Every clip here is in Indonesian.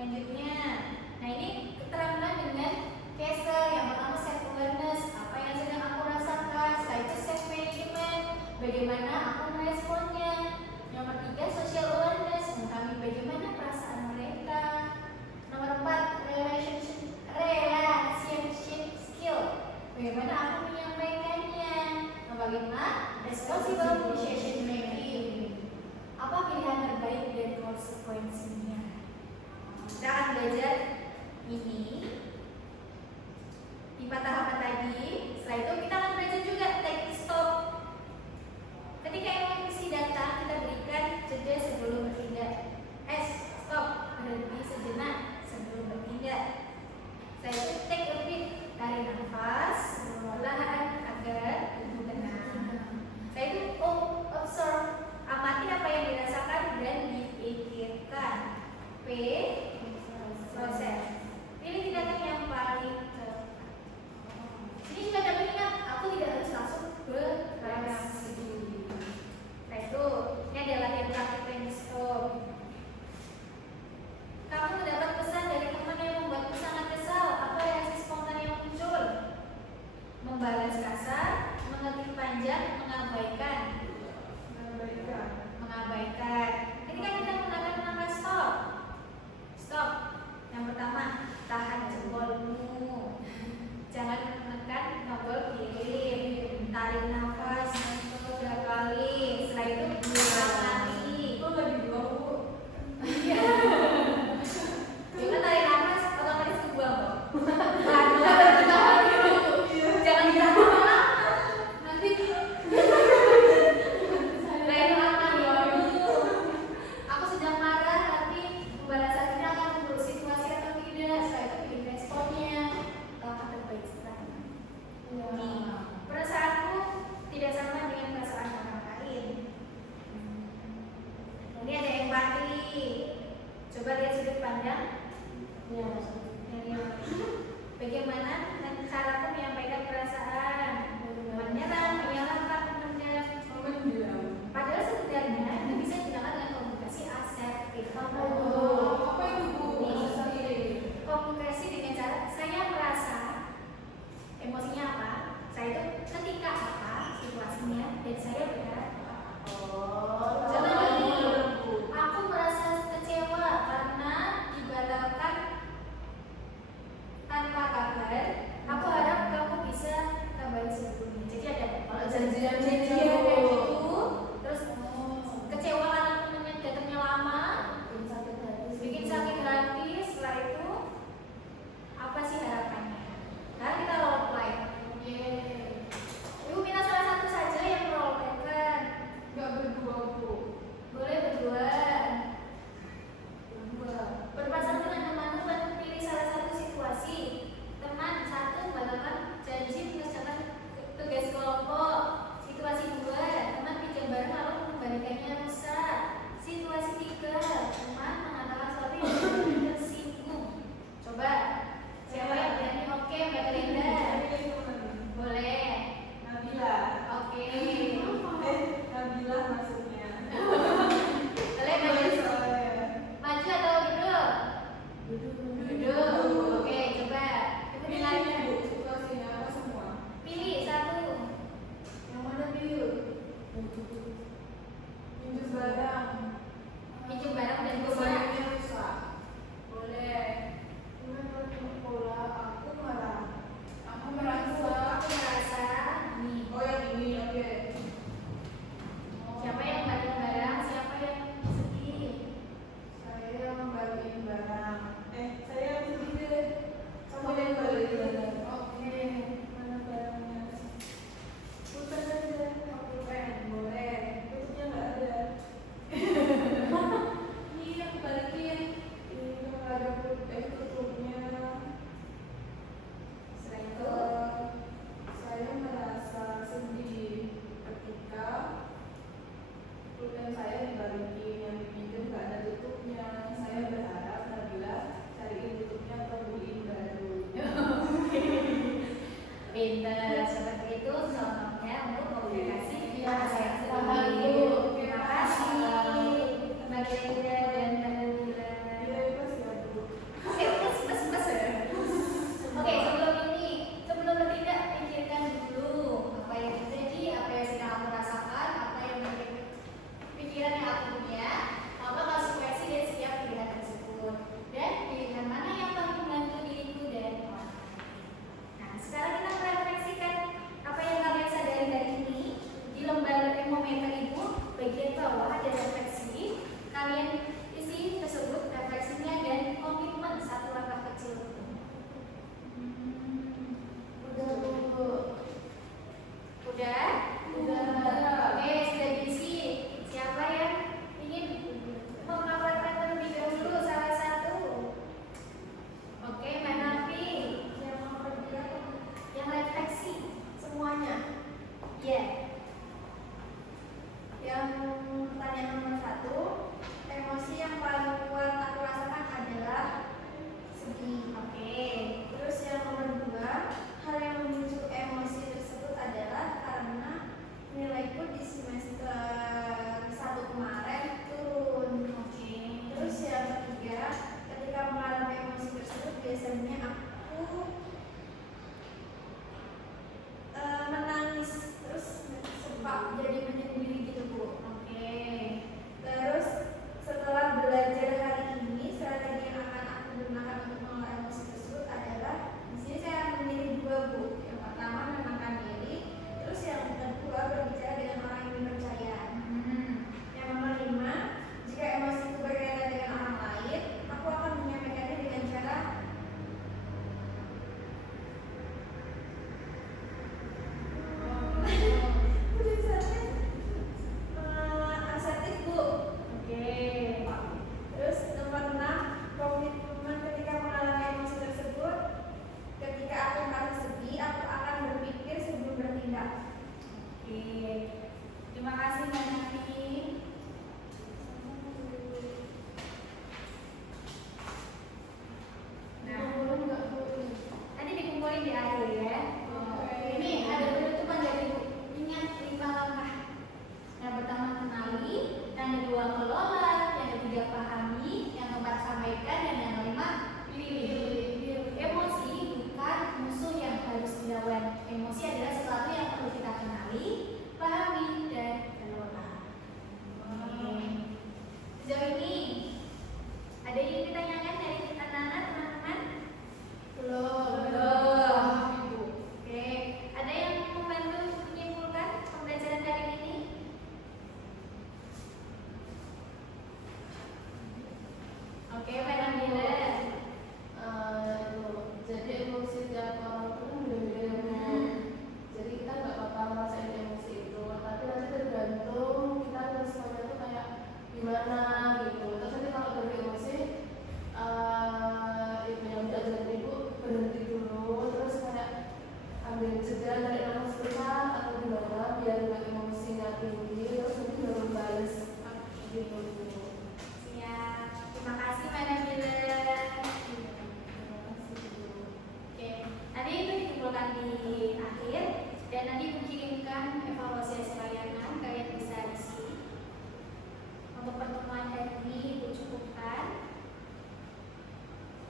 Selanjutnya, nah ini keterangan dengan CASE. Yang pertama self awareness, apa yang sedang aku rasakan. Setelah itu self management, bagaimana aku meresponnya. Nomor 3 social awareness, mengetahui bagaimana perasaan mereka. Nomor 4 relationship skill, bagaimana aku menyampaikannya. Nomor 5 responsible decision making, apa pilihan terbaik dan konsekuensinya. Kita akan belajar ini di tahapan tadi. Setelah itu kita akan belajar juga take stop. Ketika emosi datang, kita berikan jeda sebelum bertindak. Stop, berhenti sejenak sebelum bertindak. Setelah itu take a breath, tarik nafas perlahan agar tubuh tenang. Setelah itu observe, amati apa yang dirasakan dan dipikirkan. P, proses, pilih tindakan yang paling tepat. Ini juga dapat ingat, aku tidak harus langsung bereaksi. Nah itu, ini adalah latihan praktik brainstorm. Kamu mendapat pesan dari teman yang membuatmu sangat kesal. Apa reaksi spontan yang muncul? Membalas kasar, mengetik panjang, mengabaikan. Ketika kita menggunakan kata stop. Stop. Yang pertama, tahan jempolmu. Jangan menekan tombol kirim. Tarik nafas 3 kali. Setelah itu buang lagi. Kok nggak dibuang, Bu? Iya. Kita tarik nafas otomatis kebuang kok. Jangan ditahan lama. Nanti lain lama dulu. Aku sedang marah, tapi pembalasan ini akan memburuk situasi atau tidak. Setelah itu pilih responnya. Langkah terbaik setelahnya. Nih, perasaanku tidak sama dengan perasaan orang lain. Ini ada empati. Coba lihat sudut pandang. Bagaimana caraku menyampaikan perasaan? Menyerang, menyalahkan, memendam. Padahal sebenarnya ini bisa digunakan dengan komunikasi asertif. Apa itu, Bu? Komunikasi dengan cara saya merasa emosinya apa, saya itu ketika apa situasinya, dan saya berharap apa. Jangan nih, aku merasa kecewa karena dibatalkan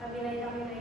Wabillahi taufiq wal hidayah.